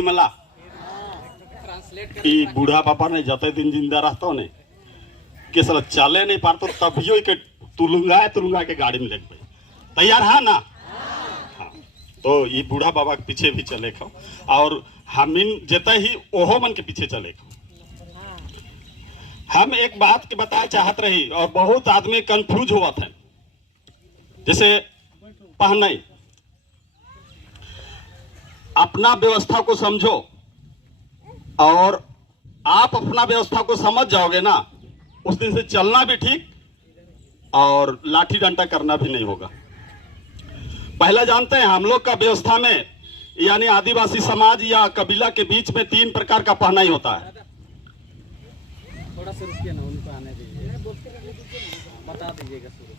थी मला कि बूढ़ा पापा ने जते दिन जिंदा रहता हो ने कि साला चले नहीं पारतो तभियो के तुलुंगा के गाड़ी में लेके गए। तैयार है ना? हाँ। तो ये बूढ़ा बाबा के पीछे भी चले खो और हमिन जेते ही ओहो मन के पीछे चले खो। हम एक बात के बताए चाहत रही और बहुत आदमी कंफ्यूज हुआ थे। जैसे पहने अपना व्यवस्था को समझो और आप अपना व्यवस्था को समझ जाओगे ना, उस दिन से चलना भी ठीक और लाठी डंडा करना भी नहीं होगा। पहले जानते हैं हम लोग का व्यवस्था में यानी आदिवासी समाज या कबीला के बीच में 3 प्रकार का पहनाई होता है। थोड़ा सा रुकिए ना, उनको आने दीजिए, बता दीजिएगा शुरू।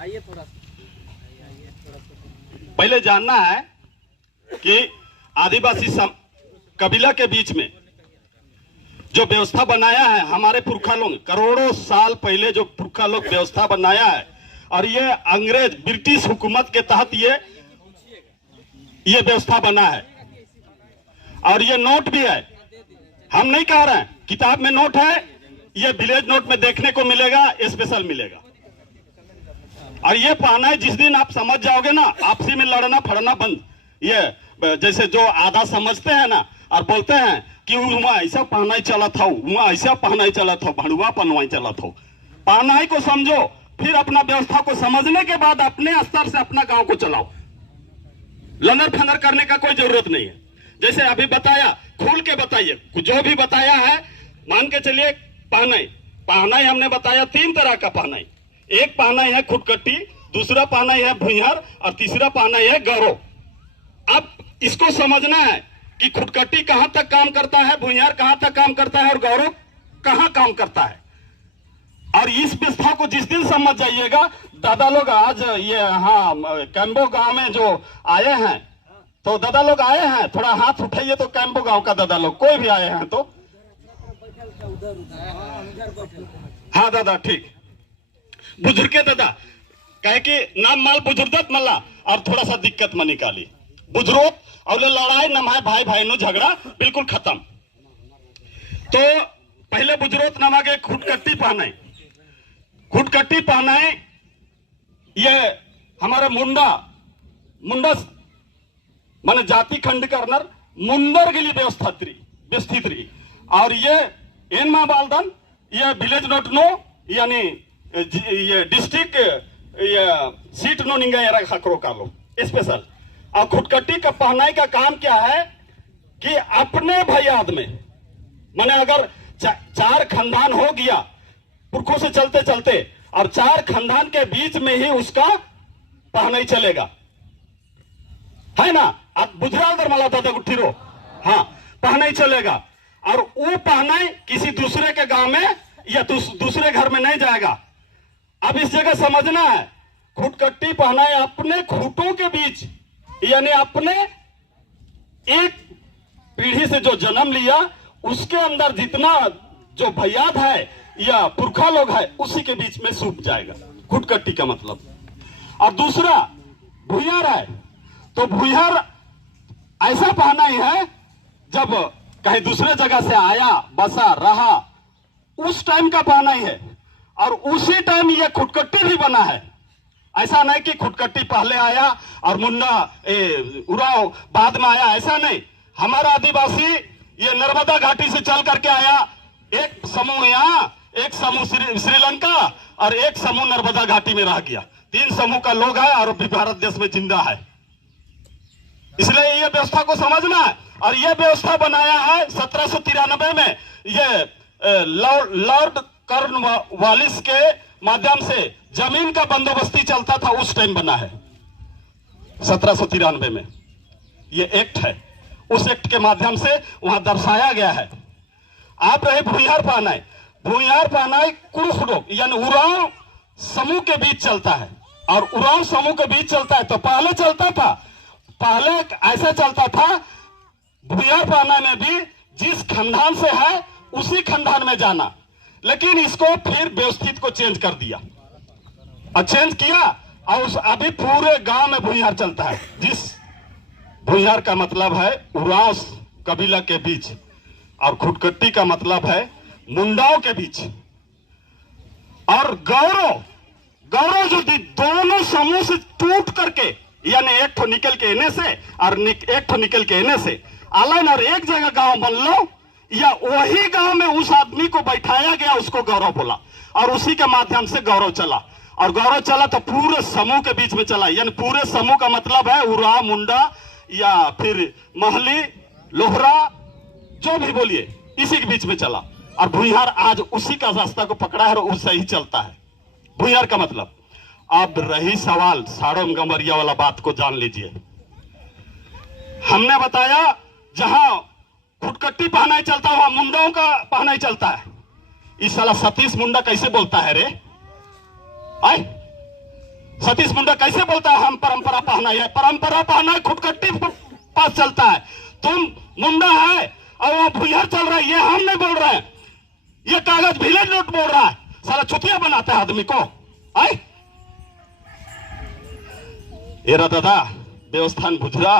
आइए थोड़ा सा। पहले जानना है कि आदिवासी कबीला के बीच में जो व्यवस्था बनाया है हमारे पुरखा लोग, करोड़ों साल पहले जो पुरखा लोग व्यवस्था बनाया है और ये अंग्रेज ब्रिटिश हुकूमत के तहत ये व्यवस्था बना है और ये नोट भी है। हम नहीं कह रहे हैं, किताब में नोट है, ये विलेज नोट में देखने को मिलेगा, स्पेशल मिलेगा। और ये पहना है, जिस दिन आप समझ जाओगे ना, आपसी में लड़ना फड़ना बंद। ये जैसे जो आधा समझते हैं ना और बोलते हैं कि वहां ऐसा पहना ही चला था, वहां ऐसा पहना ही चला था, भड़ुआ पहनवाई चला था। पहनाई को समझो, फिर अपना व्यवस्था को समझने के बाद अपने स्तर से अपना गांव को चलाओ। लंदर फंदर करने का कोई जरूरत नहीं है। जैसे अभी बताया, खुल के बताइए, जो भी बताया है मान के चलिए। पहनाई हमने बताया 3 तरह का पहनाई। एक पहनाई है खुटकट्टी, दूसरा पहनाई है भुइयार और तीसरा पहनाई है गौरव। अब इसको समझना है कि खुटकट्टी कहां तक काम करता है, भुइयार कहां तक काम करता है और गौरव कहां काम करता है। और इस व्यवस्था को जिस दिन समझ जाइएगा, दादा लोग आज ये यहाँ कैम्बो गांव में जो आए हैं, तो दादा लोग आए हैं, थोड़ा हाथ उठाइए तो कैम्बो गांव का दादा लोग कोई भी आए हैं तो। हाँ दादा ठीक, बुजुर्ग के दादा कहे कि नाम माल बुजुर्गत मल्ला और थोड़ा सा दिक्कत में निकाली बुजुर्ग और लड़ाई नमाए भाई भाई नो झगड़ा बिल्कुल खत्म। तो पहले बुजुर्ग नमा के खुटकट्टी पहनाए, ये हमारे मुंडा माने जाति खंड करनर मुंडर के लिए व्यवस्थित रही। और ये एन मा बालदन ये विलेज नोट नो यानी ये डिस्ट्रिक्ट ये सीट नो निंगा यारा खकरो का लो स्पेशल। और खुटकट्टी का पहनाई का काम क्या है कि अपने भैयाद में माने अगर 4 खानदान हो गया पुरखों से चलते चलते और 4 खानदान के बीच में ही उसका पहनाई चलेगा, है ना? आप बुझरा उधर मला दादा गुट्ठी रो, हाँ पहनाई चलेगा। और वो पहनाई किसी दूसरे के गांव में या दूसरे घर में नहीं जाएगा। अब इस जगह समझना है, खुटकट्टी पहनाई अपने खूंटों के बीच यानी अपने एक पीढ़ी से जो जन्म लिया उसके अंदर जितना जो भैयाद है या पुरखा लोग है उसी के बीच में सूख जाएगा खुटकट्टी का मतलब। और दूसरा भुइयार है, तो भुइयार ऐसा पहनाई है जब कहीं दूसरे जगह से आया बसा रहा उस टाइम का पहनाई है और उसी टाइम ये खुटकट्टी भी बना है। ऐसा नहीं कि खुटकट्टी पहले आया और मुन्ना उराव बाद में आया, ऐसा नहीं। हमारा आदिवासी ये नर्मदा घाटी से चल करके आया, एक समूह यहाँ, एक समूह श्रीलंका और एक समूह नर्मदा घाटी में रह गया। 3 समूह का लोग है और अभी भारत देश में जिंदा है। इसलिए ये व्यवस्था को समझना है। और ये व्यवस्था बनाया है 1793 में, ये लॉर्ड कॉर्नवालिस के माध्यम से जमीन का बंदोबस्ती चलता था उस टाइम बना है 1793 में। ये एक्ट है, उस एक्ट के माध्यम से वहां दर्शाया गया है। आप रहे भुइयार पहनाई कुरुखुडो यानी उराव समूह के बीच चलता है। और उराव समूह के बीच चलता है तो पहले ऐसा चलता था भुइयार पहनाई में भी जिस खानदान से है उसी खानदान में जाना। लेकिन इसको फिर व्यवस्थित को चेंज कर दिया और चेंज किया और अभी पूरे गांव में भुइयार चलता है। जिस भुइयार का मतलब है उराव कबीला के बीच, और खुटकट्टी का मतलब है मुंडाओं के बीच। और गौरव जो दोनों समूह से टूट करके, यानी एक ठो निकल के एने से और एक ठो निकल के एने से अलग, और एक जगह गांव बन लो, या वही गांव में उस आदमी को बैठाया गया, उसको गौरव बोला, और उसी के माध्यम से गौरव चला। और गौरव चला तो पूरे समूह के बीच में चला, यानी पूरे समूह का मतलब है उरा, मुंडा या फिर महली, लोहरा, जो भी बोलिए, इसी के बीच में चला। और भूइहार आज उसी का रास्ता को पकड़ा है और उससे ही चलता है भूइहार का मतलब। अब रही सवाल साड़ोम गंवरिया वाला, बात को जान लीजिए। हमने बताया जहां खुटकट्टी पहनाई चलता है वहां मुंडाओं का पहनाई चलता है। इस साला सतीश मुंडा कैसे बोलता है रे? आए सतीश मुंडा कैसे बोलता है हम परंपरा पहनाई है? परंपरा पहनाई खुटकट्टी पास चलता है। तुम मुंडा है और वहां भूइहार चल रहा है, ये हम नहीं बोल रहे हैं, ये कागज विलेज नोट बोल रहा है। साला चुतिया बनाता है आदमी को। आए एरा दादा देवस्थान बुझरा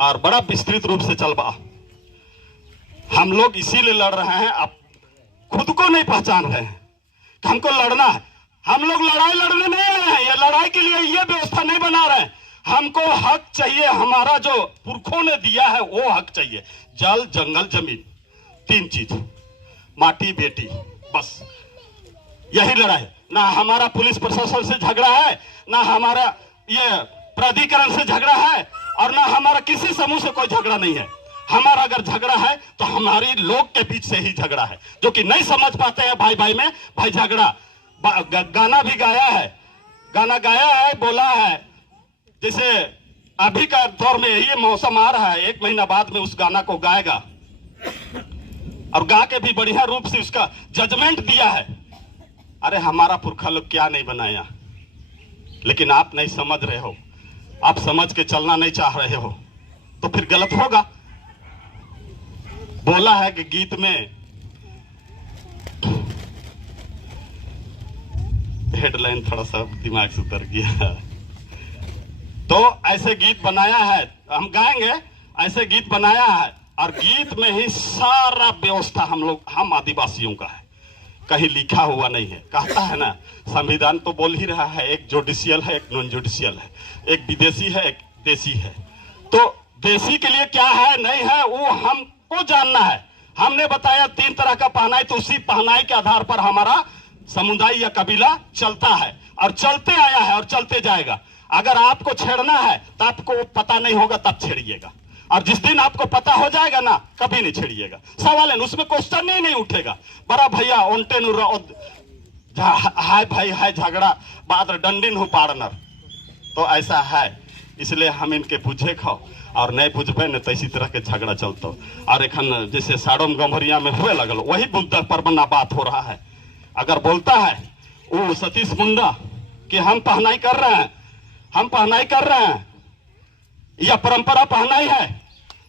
और बड़ा विस्तृत रूप से चलबा। हम लोग इसीलिए लड़ रहे हैं, अब खुद को नहीं पहचान रहे हैं कि हमको लड़ना है। हम लोग लड़ाई लड़ने नहीं आए हैं, ये लड़ाई के लिए ये व्यवस्था नहीं बना रहे हैं। हमको हक चाहिए, हमारा जो पुरखों ने दिया है वो हक चाहिए। जल, जंगल, जमीन, 3 चीज, माटी, बेटी, बस यही लड़ाई है। ना हमारा पुलिस प्रशासन से झगड़ा है, ना हमारा ये प्राधिकरण से झगड़ा है, और ना हमारा किसी समूह से कोई झगड़ा नहीं है। हमारा अगर झगड़ा है तो हमारी लोग के बीच से ही झगड़ा है, जो कि नहीं समझ पाते हैं भाई भाई में भाई झगड़ा। गाना भी गाया है, गाना गाया है, बोला है, जैसे अभी का दौर में ये मौसम आ रहा है, 1 महीना बाद में उस गाना को गाएगा और गा के भी बढ़िया रूप से उसका जजमेंट दिया है। अरे हमारा पुरखा लोग क्या नहीं बनाया, लेकिन आप नहीं समझ रहे हो, आप समझ के चलना नहीं चाह रहे हो, तो फिर गलत होगा। बोला है कि गीत में, हेडलाइन थोड़ा सा दिमाग से उतर गया, तो ऐसे गीत बनाया है, हम गाएंगे, ऐसे गीत बनाया है, और गीत में ही सारा व्यवस्था हम आदिवासियों का है, कहीं लिखा हुआ नहीं है। कहता है ना संविधान तो बोल ही रहा है, एक जुडिशियल है, एक नॉन जुडिशियल है, एक विदेशी है, एक देशी है। तो देशी के लिए क्या है नहीं है वो हमको जानना है। हमने बताया 3 तरह का पहनाई, तो उसी पहनाई के आधार पर हमारा समुदाय या कबीला चलता है, और चलते आया है और चलते जाएगा। अगर आपको छेड़ना है तो आपको पता नहीं होगा तब छेड़िएगा, और जिस दिन आपको पता हो जाएगा ना, कभी नहीं छेड़िएगा। सवाल है, उसमें क्वेश्चन नहीं उठेगा। बड़ा भैया ओंटेन हाय भाई हाय झगड़ा बाद डंडिन हो पार्टनर, तो ऐसा है। इसलिए हम इनके बुझे खाओ और नहीं बुझबे न तो इसी तरह के झगड़ा चलता। और एखन जैसे साड़ोम गंभरिया में हुए लगल, वही मुद्दा पर बना बात हो रहा है। अगर बोलता है वो सतीश मुंडा कि हम पहनाई कर रहे हैं, हम पहनाई कर रहे हैं, या परंपरा पहनाई है,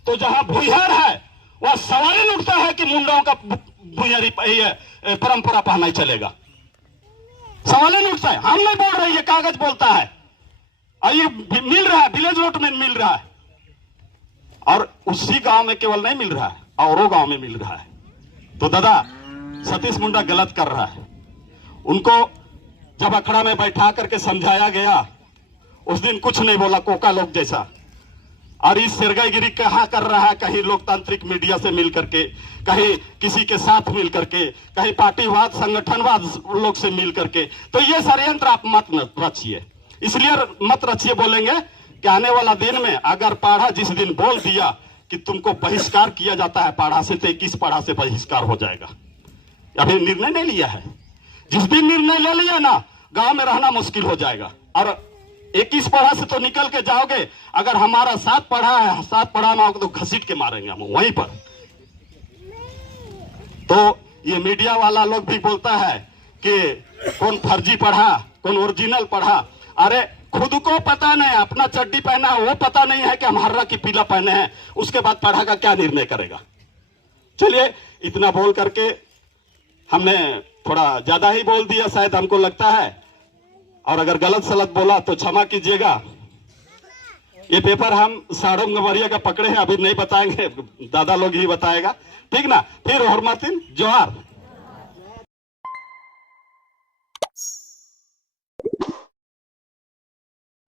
तो जहां भूइहार है वह सवाल ही उठता है कि मुंडाओं का भूइहारी परंपरा पहनाई चलेगा। सवाल ही उठता है। हम नहीं बोल रहे, ये कागज बोलता है, और ये मिल रहा है, विलेज नोट में मिल रहा है, और उसी गांव में केवल नहीं मिल रहा है, औरों गांव में मिल रहा है। तो दादा सतीश मुंडा गलत कर रहा है। उनको जब अखड़ा में बैठा करके समझाया गया, उस दिन कुछ नहीं बोला, कोका लोग जैसा। और इस सिरगाईगिरी कहां कर रहा है, कहीं लोकतांत्रिक मीडिया से मिल करके, कहीं किसी के साथ मिल करके, कहीं पार्टीवाद संगठनवाद लोग से मिल करके। तो ये षड्यंत्र आप मत रचिए, इसलिए मत रचिए। बोलेंगे कि आने वाला दिन में अगर पाढ़ा जिस दिन बोल दिया कि तुमको बहिष्कार किया जाता है पाढ़ा से, तो 21 पाढ़ा से बहिष्कार हो जाएगा। अभी निर्णय नहीं लिया है, जिस दिन निर्णय ले लिया ना, गांव में रहना मुश्किल हो जाएगा। और 21 पढ़ा से तो निकल के जाओगे, अगर हमारा 7 पढ़ा है, 7 पढ़ा ना होगा तो घसीट के मारेंगे हम वहीं पर। तो ये मीडिया वाला लोग भी बोलता है कि कौन फर्जी पढ़ा, कौन ओरिजिनल पढ़ा। अरे खुद को पता नहीं, अपना चड्डी पहना है वो पता नहीं है कि हम हर्रा की पीला पहने हैं, उसके बाद पढ़ा का क्या निर्णय करेगा। चलिए इतना बोल करके हमने थोड़ा ज्यादा ही बोल दिया शायद, हमको लगता है, और अगर गलत सलत बोला तो क्षमा कीजिएगा। ये पेपर हम साड़ों गवरिया का पकड़े हैं, अभी नहीं बताएंगे, दादा लोग ही बताएगा, ठीक ना। फिर हरमातिन जोहार।